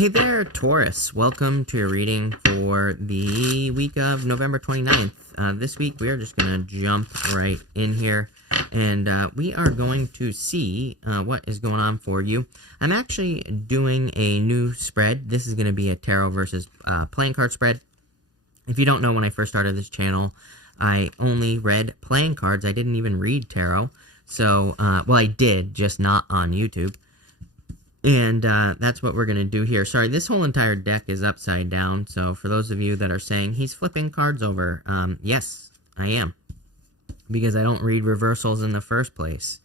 Hey there, Taurus. Welcome to your reading for the week of November 29th. This week, we are just going to jump right in here, and we are going to see what is going on for you. I'm actually doing a new spread. This is going to be a tarot versus playing card spread. If you don't know, when I first started this channel, I only read playing cards. I didn't even read tarot. So, well, I did, just not on YouTube. And that's what we're going to do here. Sorry, this whole entire deck is upside down. So for those of you that are saying, he's flipping cards over, yes, I am. Because I don't read reversals in the first place.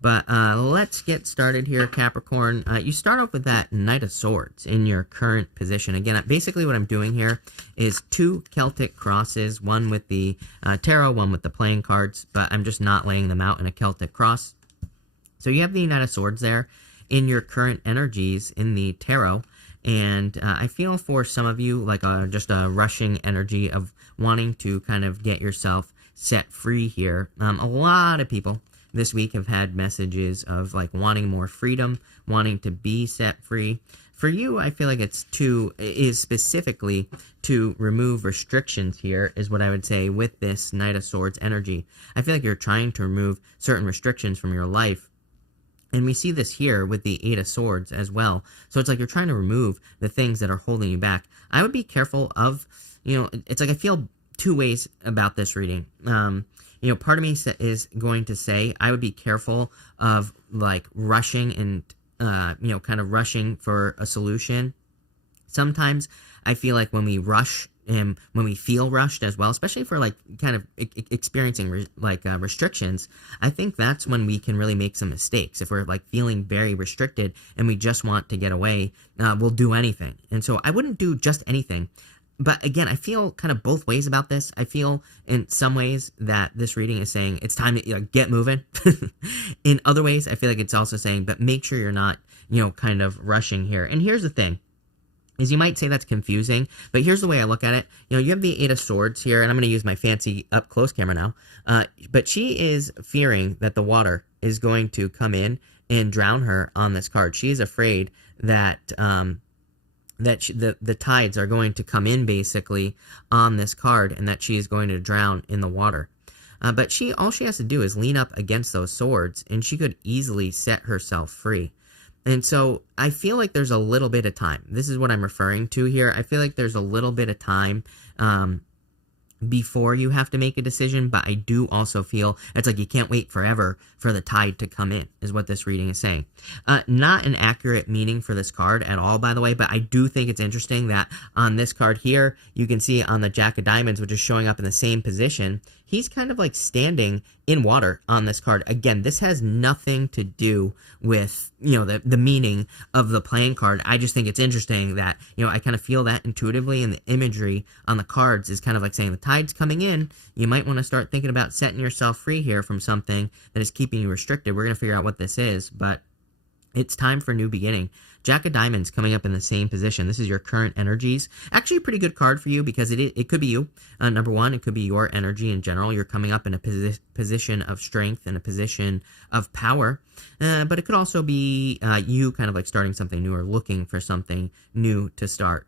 But let's get started here, Capricorn. You start off with that Knight of Swords in your current position. Again, basically what I'm doing here is two Celtic crosses. One with the tarot, one with the playing cards. But I'm just not laying them out in a Celtic cross. So you have the Knight of Swords there in your current energies in the tarot, and I feel for some of you like just a rushing energy of wanting to kind of get yourself set free here. A lot of people this week have had messages of like wanting more freedom, wanting to be set free. For you, I feel like is specifically to remove restrictions here, is what I would say with this Knight of Swords energy. I feel like you're trying to remove certain restrictions from your life. And we see this here with the Eight of Swords as well. So it's like you're trying to remove the things that are holding you back. I would be careful of, it's like I feel two ways about this reading. Part of me is going to say I would be careful of like rushing and, kind of rushing for a solution. Sometimes I feel like when we rush and when we feel rushed as well, especially for like kind of experiencing restrictions, I think that's when we can really make some mistakes. If we're like feeling very restricted and we just want to get away, we'll do anything. And so I wouldn't do just anything. But again, I feel kind of both ways about this. I feel in some ways that this reading is saying it's time to get moving. In other ways, I feel like it's also saying, but make sure you're not, kind of rushing here. And here's the thing. Is you might say that's confusing, but here's the way I look at it. You have the Eight of Swords here, and I'm going to use my fancy up-close camera now. But she is fearing that the water is going to come in and drown her on this card. She is afraid that the tides are going to come in, basically, on this card, and that she is going to drown in the water. But all she has to do is lean up against those swords, and she could easily set herself free. And so I feel like there's a little bit of time. This is what I'm referring to here. I feel like there's a little bit of time before you have to make a decision, but I do also feel it's like you can't wait forever for the tide to come in, is what this reading is saying. Not an accurate meaning for this card at all, by the way, but I do think it's interesting that on this card here, you can see on the Jack of Diamonds, which is showing up in the same position, he's kind of like standing in water on this card. Again, this has nothing to do with, the meaning of the playing card. I just think it's interesting that, I kind of feel that intuitively, and the imagery on the cards is kind of like saying the tide's coming in. You might want to start thinking about setting yourself free here from something that is keeping you restricted. We're going to figure out what this is, but it's time for a new beginning. Jack of Diamonds coming up in the same position. This is your current energies. Actually, a pretty good card for you because it could be you. Number one, it could be your energy in general. You're coming up in a position of strength and a position of power. But it could also be you kind of like starting something new or looking for something new to start.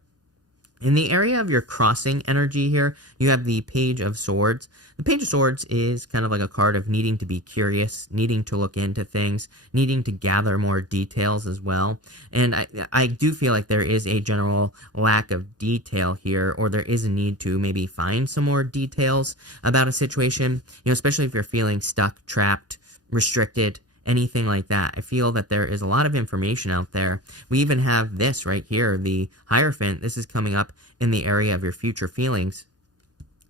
In the area of your crossing energy here, you have the Page of Swords. The Page of Swords is kind of like a card of needing to be curious, needing to look into things, needing to gather more details as well. And I do feel like there is a general lack of detail here, or there is a need to maybe find some more details about a situation, especially if you're feeling stuck, trapped, restricted, anything like that. I feel that there is a lot of information out there. We even have this right here, the Hierophant. This is coming up in the area of your future feelings.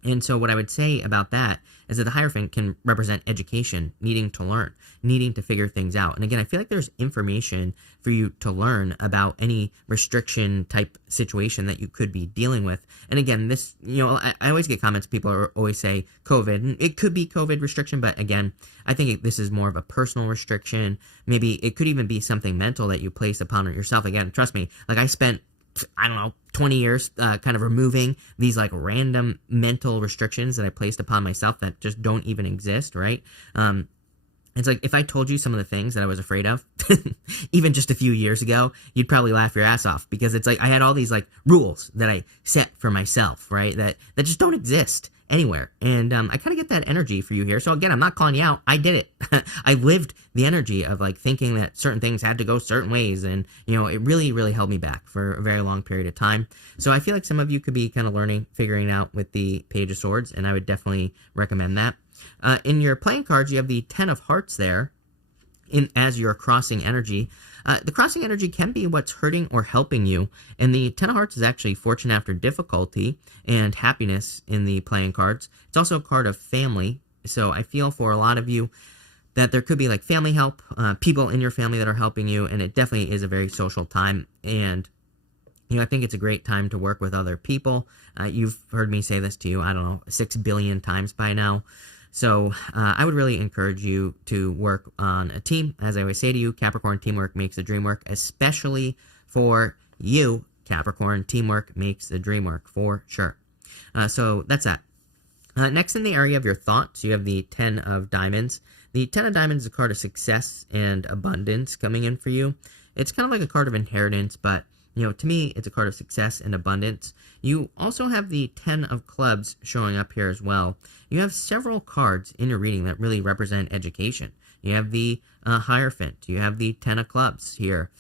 And so what I would say about that is that the Hierophant can represent education, needing to learn, needing to figure things out. And again, I feel like there's information for you to learn about any restriction type situation that you could be dealing with. And again, this, I always get comments, people always say COVID, and it could be COVID restriction, but again, I think this is more of a personal restriction. Maybe it could even be something mental that you place upon yourself. Again, trust me, like I spent, 20 years kind of removing these like random mental restrictions that I placed upon myself that just don't even exist, right? It's like if I told you some of the things that I was afraid of, even just a few years ago, you'd probably laugh your ass off, because it's like I had all these like rules that I set for myself, right? That just don't exist anywhere. And I kind of get that energy for you here. So again, I'm not calling you out. I did it. I lived the energy of like thinking that certain things had to go certain ways. And, you know, it really, really held me back for a very long period of time. So I feel like some of you could be kind of learning, figuring out with the Page of Swords. And I would definitely recommend that. In your playing cards, you have the Ten of Hearts there as your crossing energy. The crossing energy can be what's hurting or helping you, and the Ten of Hearts is actually fortune after difficulty and happiness in the playing cards. It's also a card of family, so I feel for a lot of you that there could be like family help, people in your family that are helping you, and it definitely is a very social time. And you know, I think it's a great time to work with other people. You've heard me say this to you, I don't know, 6 billion times by now. So I would really encourage you to work on a team. As I always say to you, Capricorn, teamwork makes the dream work, especially for you, Capricorn. Teamwork makes the dream work for sure. So that's that. Next, in the area of your thoughts, you have the Ten of Diamonds. The Ten of Diamonds is a card of success and abundance coming in for you. It's kind of like a card of inheritance, but you know, to me, it's a card of success and abundance. You also have the Ten of Clubs showing up here as well. You have several cards in your reading that really represent education. You have the Hierophant. You have the Ten of Clubs here.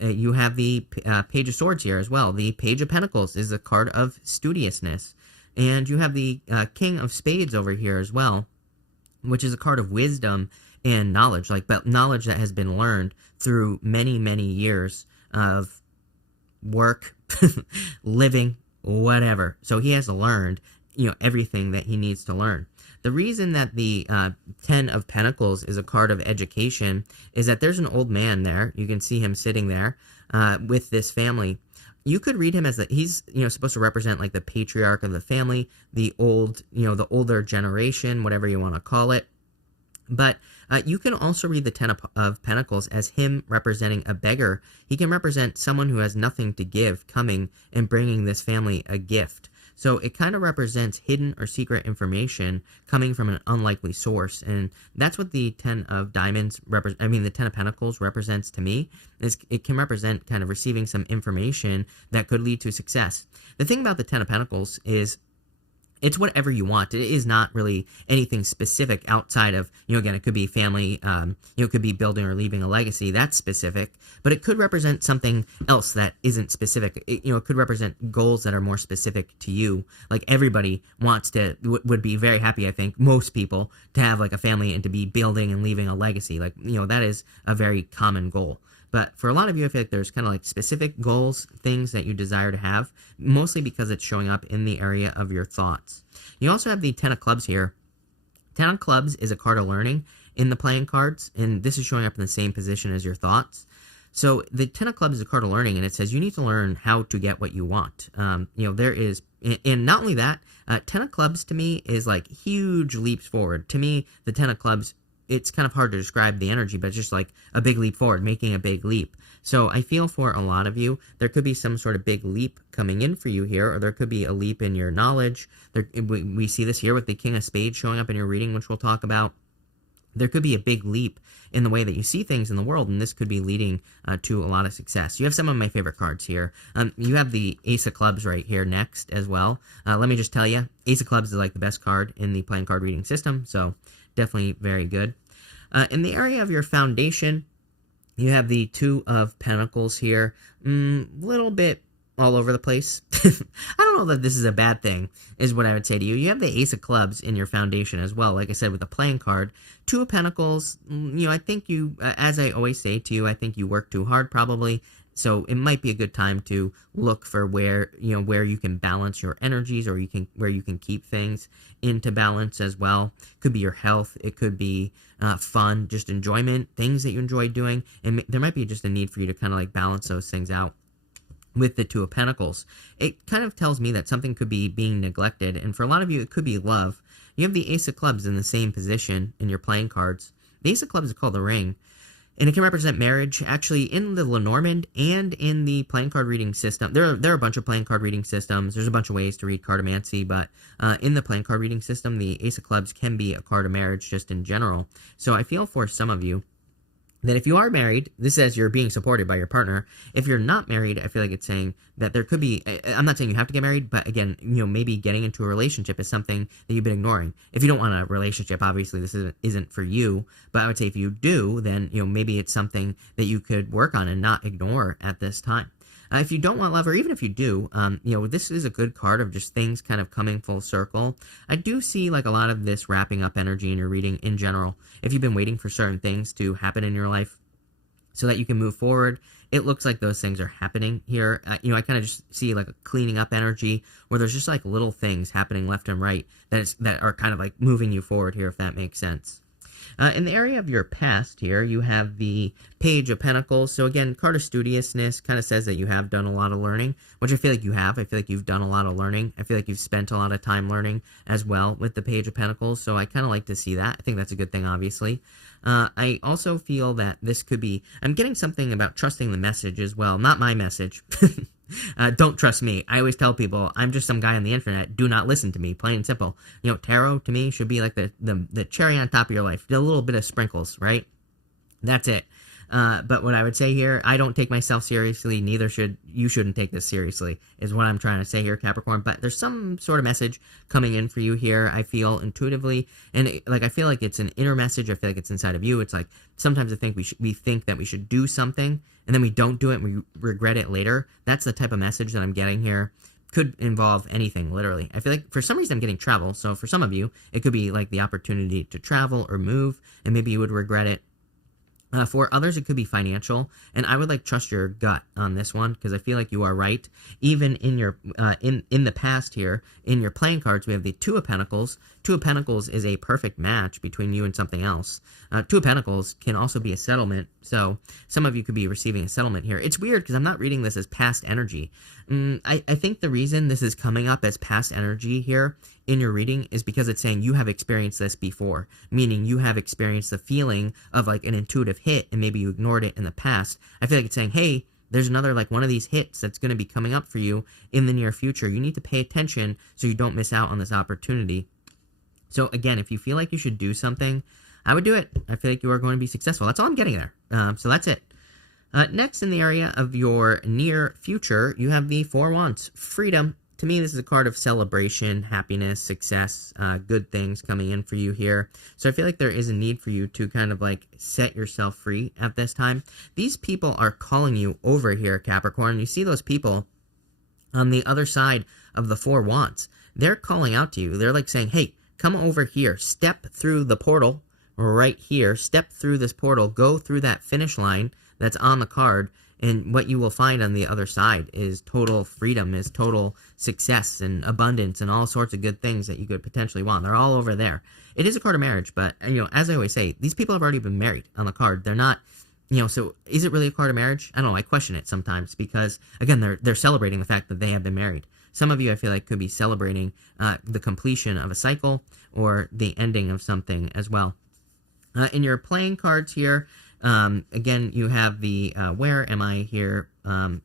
You have the Page of Swords here as well. The Page of Pentacles is a card of studiousness. And you have the King of Spades over here as well, which is a card of wisdom and knowledge, but knowledge that has been learned through many, many years of work, living, whatever. So he has learned, you know, everything that he needs to learn. The reason that the Ten of Pentacles is a card of education is that there's an old man there. You can see him sitting there with this family. You could read him as that he's, you know, supposed to represent like the patriarch of the family, the old, you know, the older generation, whatever you want to call it. But you can also read the Ten of Pentacles as him representing a beggar. He can represent someone who has nothing to give coming and bringing this family a gift. So it kind of represents hidden or secret information coming from an unlikely source. And that's what the Ten of Diamonds, the Ten of Pentacles represents to me. Is it can represent kind of receiving some information that could lead to success. The thing about the Ten of Pentacles is it's whatever you want. It is not really anything specific outside of, you know, again, it could be family, it could be building or leaving a legacy. That's specific, but it could represent something else that isn't specific. It could represent goals that are more specific to you. Like everybody wants to, would be very happy, I think, most people, to have like a family and to be building and leaving a legacy. Like, you know, that is a very common goal. But for a lot of you, I feel like there's kind of like specific goals, things that you desire to have, mostly because it's showing up in the area of your thoughts. You also have the Ten of Clubs here. Ten of Clubs is a card of learning in the playing cards, and this is showing up in the same position as your thoughts. So the Ten of Clubs is a card of learning, and it says you need to learn how to get what you want. There is, and not only that, Ten of Clubs to me is like huge leaps forward. To me, the Ten of Clubs, it's kind of hard to describe the energy, but it's just like a big leap forward, making a big leap. So I feel for a lot of you, there could be some sort of big leap coming in for you here, or there could be a leap in your knowledge. We see this here with the King of Spades showing up in your reading, which we'll talk about. There could be a big leap in the way that you see things in the world, and this could be leading to a lot of success. You have some of my favorite cards here. You have the Ace of Clubs right here next as well. Let me just tell you, Ace of Clubs is like the best card in the playing card reading system, so definitely very good. In the area of your foundation, you have the Two of Pentacles here. Little bit all over the place. I don't know that this is a bad thing, is what I would say to you. You have the Ace of Clubs in your foundation as well. Like I said, with the playing card, Two of Pentacles, I think you, as I always say to you, I think you work too hard probably. So it might be a good time to look for where you can balance your energies, or where you can keep things into balance as well. Could be your health. It could be fun, just enjoyment, things that you enjoy doing. And there might be just a need for you to kind of like balance those things out. With the Two of Pentacles, it kind of tells me that something could be being neglected. And for a lot of you, it could be love. You have the Ace of Clubs in the same position in your playing cards. The Ace of Clubs is called the Ring. And it can represent marriage. Actually, in the Lenormand and in the playing card reading system, there are a bunch of playing card reading systems. There's a bunch of ways to read cartomancy, but in the playing card reading system, the Ace of Clubs can be a card of marriage just in general. So I feel for some of you that if you are married, this says you're being supported by your partner. If you're not married, I feel like it's saying that there could be, I'm not saying you have to get married, but again, maybe getting into a relationship is something that you've been ignoring. If you don't want a relationship, obviously this isn't for you, but I would say if you do, then, maybe it's something that you could work on and not ignore at this time. If you don't want love, or even if you do, this is a good card of just things kind of coming full circle. I do see like a lot of this wrapping up energy in your reading in general. If you've been waiting for certain things to happen in your life so that you can move forward, it looks like those things are happening here. I kind of just see like a cleaning up energy where there's just like little things happening left and right that are kind of like moving you forward here, if that makes sense. In the area of your past here, you have the Page of Pentacles. So again, card of studiousness kind of says that you have done a lot of learning, which I feel like you have. I feel like you've done a lot of learning. I feel like you've spent a lot of time learning as well with the Page of Pentacles. So I kind of like to see that. I think that's a good thing, obviously. I also feel that this could be, I'm getting something about trusting the message as well. Not my message. Don't trust me. I always tell people, I'm just some guy on the internet. Do not listen to me. Plain and simple. Tarot to me should be like the cherry on top of your life. A little bit of sprinkles, right? That's it. But what I would say here, I don't take myself seriously, neither should you. Shouldn't take this seriously, is what I'm trying to say here, Capricorn. But there's some sort of message coming in for you here, I feel intuitively, and I feel like it's an inner message. I feel like it's inside of you. It's like sometimes I think we think that we should do something, and then we don't do it, and we regret it later. That's the type of message that I'm getting here. Could involve anything, literally. I feel like for some reason I'm getting travel, so for some of you, it could be like the opportunity to travel or move, and maybe you would regret it. For others, it could be financial, and I would trust your gut on this one because I feel like you are right. Even in your in the past here, in your playing cards, we have the Two of Pentacles. Two of Pentacles is a perfect match between you and something else. Two of Pentacles can also be a settlement, so some of you could be receiving a settlement here. It's weird because I'm not reading this as past energy. I think the reason this is coming up as past energy here in your reading is because it's saying you have experienced this before, meaning you have experienced the feeling of like an intuitive hit and maybe you ignored it in the past. I feel like it's saying, hey, there's another one of these hits that's going to be coming up for you in the near future. You need to pay attention so you don't miss out on this opportunity. So again, if you feel like you should do something, I would do it. I feel like you are going to be successful. That's all I'm getting there. So that's it. Next, in the area of your near future, you have the Four of Wands, freedom. To me, this is a card of celebration, happiness, success, good things coming in for you here. So I feel like there is a need for you to kind of set yourself free at this time. These people are calling you over here, Capricorn. You see those people on the other side of the Four of Wands. They're calling out to you. They're saying, hey, come over here, step through the portal right here, step through this portal, go through that finish line that's on the card, and what you will find on the other side is total freedom, is total success and abundance and all sorts of good things that you could potentially want. They're all over there. It is a card of marriage, but, as I always say, these people have already been married on the card. They're not, so is it really a card of marriage? I don't know. I question it sometimes because, again, they're celebrating the fact that they have been married. Some of you, I feel like, could be celebrating the completion of a cycle or the ending of something as well. In your playing cards here, again, you have the, where am I here?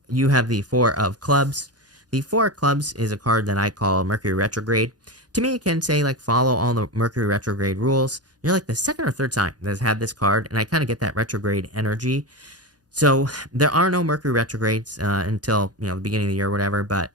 You have the Four of Clubs. The Four of Clubs is a card that I call Mercury retrograde. To me, it can say, follow all the Mercury retrograde rules. You're the second or third time that's had this card, and I kind of get that retrograde energy. So there are no Mercury retrogrades until, the beginning of the year or whatever, but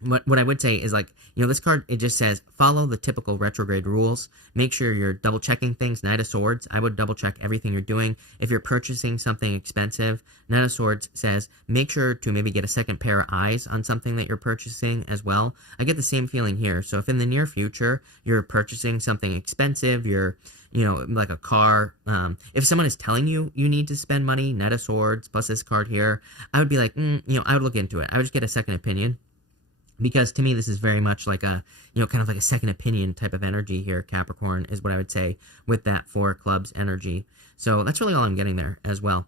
what I would say is this card, it just says follow the typical retrograde rules. Make sure you're double checking things. Knight of Swords, I would double check everything you're doing. If you're purchasing something expensive, Knight of Swords says make sure to maybe get a second pair of eyes on something that you're purchasing as well. I get the same feeling here. So if in the near future you're purchasing something expensive, you're like a car, if someone is telling you you need to spend money, Knight of Swords plus this card here, I would be I would look into it. I would just get a second opinion. Because to me, this is very much like a, kind of like a second opinion type of energy here, Capricorn, is what I would say with that Four of Clubs energy. So that's really all I'm getting there as well.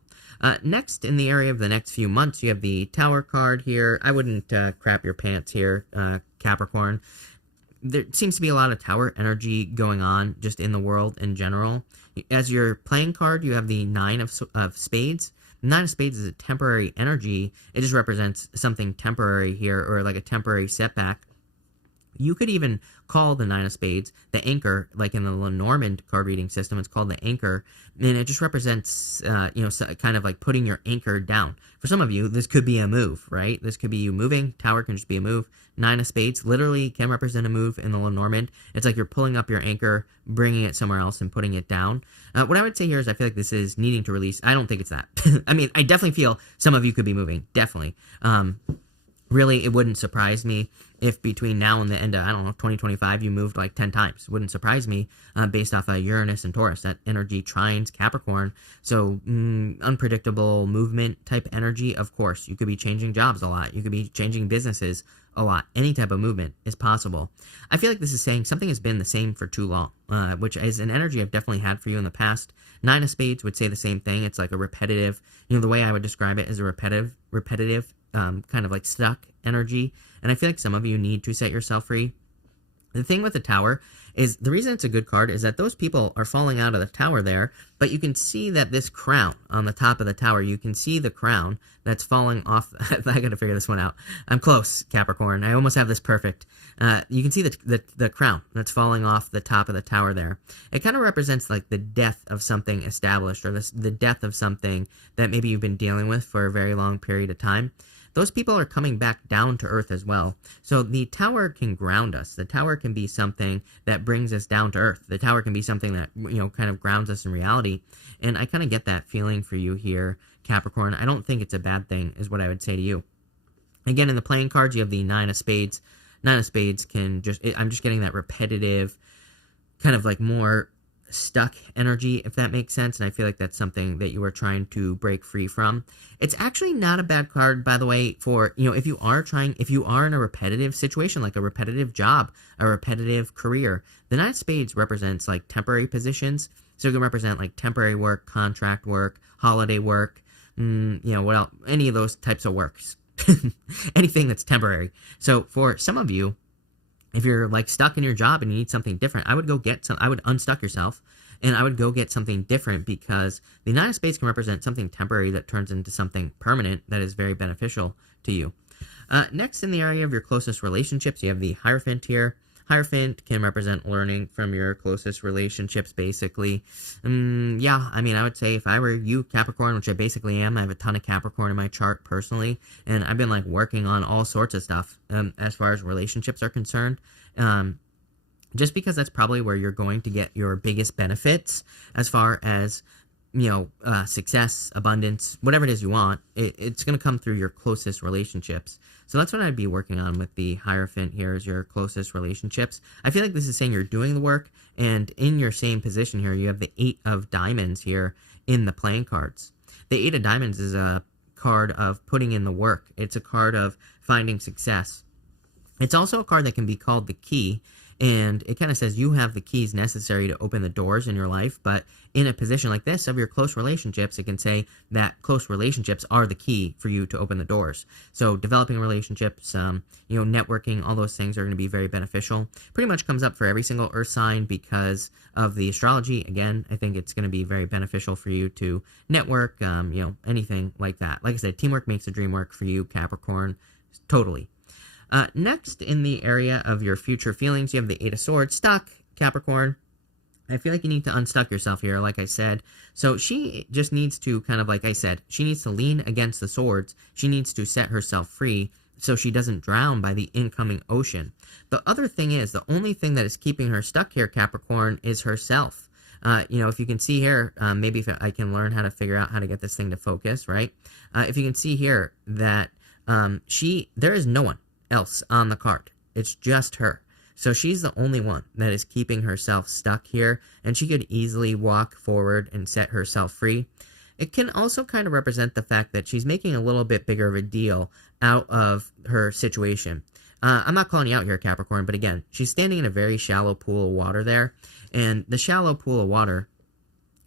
Next, in the area of the next few months, you have the Tower card here. I wouldn't crap your pants here, Capricorn. there seems to be a lot of Tower energy going on just in the world in general. As your playing card, you have the Nine of Spades. The Nine of Spades is a temporary energy. It just represents something temporary here, or like a temporary setback. You could even call the Nine of Spades the anchor, like in the Lenormand card reading system, it's called the anchor, and it just represents, kind of like putting your anchor down. For some of you, this could be a move, right? This could be you moving. Tower can just be a move. Nine of Spades literally can represent a move in the Lenormand. It's like you're pulling up your anchor, bringing it somewhere else, and putting it down. What I would say here is I feel like this is needing to release. I don't think it's that. I mean, I definitely feel some of you could be moving. Definitely. Really, it wouldn't surprise me if between now and the end of, 2025, you moved like 10 times. Wouldn't surprise me based off of Uranus and Taurus. That energy trines Capricorn. So, unpredictable movement type energy, of course. You could be changing jobs a lot. You could be changing businesses a lot. Any type of movement is possible. I feel like this is saying something has been the same for too long, which is an energy I've definitely had for you in the past. Nine of Spades would say the same thing. It's like a repetitive, the way I would describe it is a repetitive, kind of like stuck energy. And I feel like some of you need to set yourself free. The thing with the Tower is the reason it's a good card is that those people are falling out of the Tower there, but you can see that this crown on the top of the Tower, you can see the crown that's falling off. I gotta figure this one out. I'm close, Capricorn. I almost have this perfect. You can see the crown that's falling off the top of the Tower there. It kind of represents like the death of something established, or the death of something that maybe you've been dealing with for a very long period of time. Those people are coming back down to earth as well. So the Tower can ground us. The Tower can be something that brings us down to earth. The Tower can be something that, kind of grounds us in reality. And I kind of get that feeling for you here, Capricorn. I don't think it's a bad thing, is what I would say to you. Again, in the playing cards, you have the Nine of Spades. Nine of Spades can I'm just getting that repetitive, kind of like more stuck energy, if that makes sense, and I feel like that's something that you are trying to break free from. It's actually not a bad card, by the way, for, if you are in a repetitive situation, like a repetitive job, a repetitive career. The Nine of Spades represents like temporary positions, so it can represent like temporary work, contract work, holiday work, what else? Any of those types of works. Anything that's temporary. So for some of you, if you're like stuck in your job and you need something different, I would unstuck yourself and I would go get something different, because the Nine of Spades can represent something temporary that turns into something permanent that is very beneficial to you. Next, in the area of your closest relationships, you have the Hierophant here. Hierophant can represent learning from your closest relationships, basically. I would say if I were you, Capricorn, which I basically am, I have a ton of Capricorn in my chart personally, and I've been like working on all sorts of stuff as far as relationships are concerned. Just because that's probably where you're going to get your biggest benefits as far as success, abundance, whatever it is you want. It's going to come through your closest relationships. So that's what I'd be working on with the Hierophant here, is your closest relationships. I feel like this is saying you're doing the work, and in your same position here, you have the Eight of Diamonds here in the playing cards. The Eight of Diamonds is a card of putting in the work. It's a card of finding success. It's also a card that can be called the key, and it kind of says you have the keys necessary to open the doors in your life, but in a position like this of your close relationships, it can say that close relationships are the key for you to open the doors. So developing relationships, networking, all those things are going to be very beneficial. Pretty much comes up for every single earth sign because of the astrology. Again, I think it's going to be very beneficial for you to network, anything like that. Like I said, teamwork makes the dream work for you, Capricorn, totally. Next, in the area of your future feelings, you have the Eight of Swords. Stuck, Capricorn. I feel like you need to unstuck yourself here, like I said. So she just needs to kind of, like I said, she needs to lean against the swords. She needs to set herself free so she doesn't drown by the incoming ocean. The other thing is, the only thing that is keeping her stuck here, Capricorn, is herself. If you can see here, maybe if I can learn how to figure out how to get this thing to focus, right? If you can see here that there is no one else on the card. It's just her. So she's the only one that is keeping herself stuck here, and she could easily walk forward and set herself free. It can also kind of represent the fact that she's making a little bit bigger of a deal out of her situation. I'm not calling you out here, Capricorn, but again, she's standing in a very shallow pool of water there, and the shallow pool of water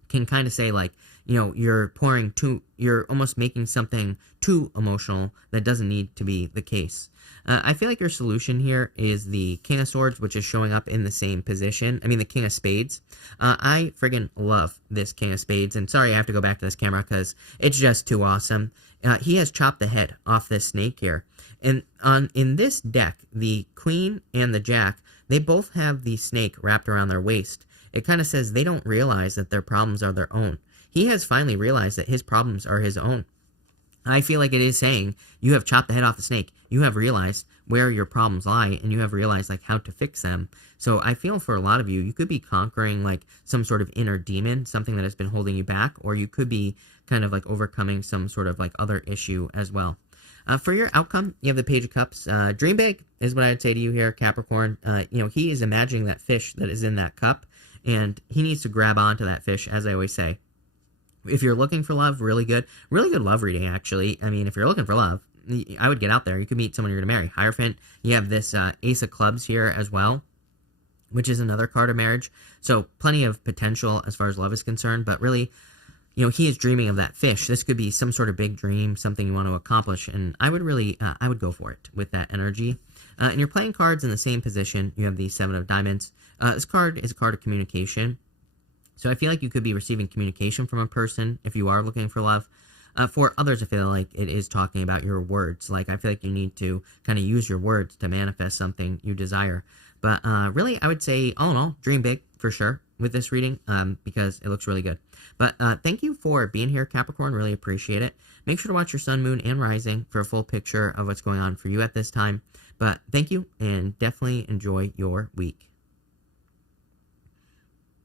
can kind of say, like, you're almost making something too emotional that doesn't need to be the case. I feel like your solution here is the King of Swords, which is showing up in the same position. I mean, the King of Spades. I friggin' love this King of Spades. And sorry, I have to go back to this camera because it's just too awesome. He has chopped the head off this snake here. And in this deck, the Queen and the Jack, they both have the snake wrapped around their waist. It kind of says they don't realize that their problems are their own. He has finally realized that his problems are his own. I feel like it is saying you have chopped the head off the snake. You have realized where your problems lie, and you have realized like how to fix them. So I feel for a lot of you, you could be conquering like some sort of inner demon, something that has been holding you back, or you could be kind of like overcoming some sort of like other issue as well. For your outcome, you have the Page of Cups. Dream big is what I'd say to you here, Capricorn. He is imagining that fish that is in that cup, and he needs to grab onto that fish, as I always say. If you're looking for love, really good love reading, actually. I mean, if you're looking for love, I would get out there. You could meet someone you're going to marry. Hierophant, you have this Ace of Clubs here as well, which is another card of marriage. So plenty of potential as far as love is concerned, but really, he is dreaming of that fish. This could be some sort of big dream, something you want to accomplish, and I would go for it with that energy. And you're playing cards in the same position. You have the Seven of Diamonds. This card is a card of communication. So I feel like you could be receiving communication from a person if you are looking for love. For others, I feel like it is talking about your words. Like, I feel like you need to kind of use your words to manifest something you desire. But really, I would say, all in all, dream big for sure with this reading because it looks really good. But thank you for being here, Capricorn. Really appreciate it. Make sure to watch your sun, moon, and rising for a full picture of what's going on for you at this time. But thank you, and definitely enjoy your week.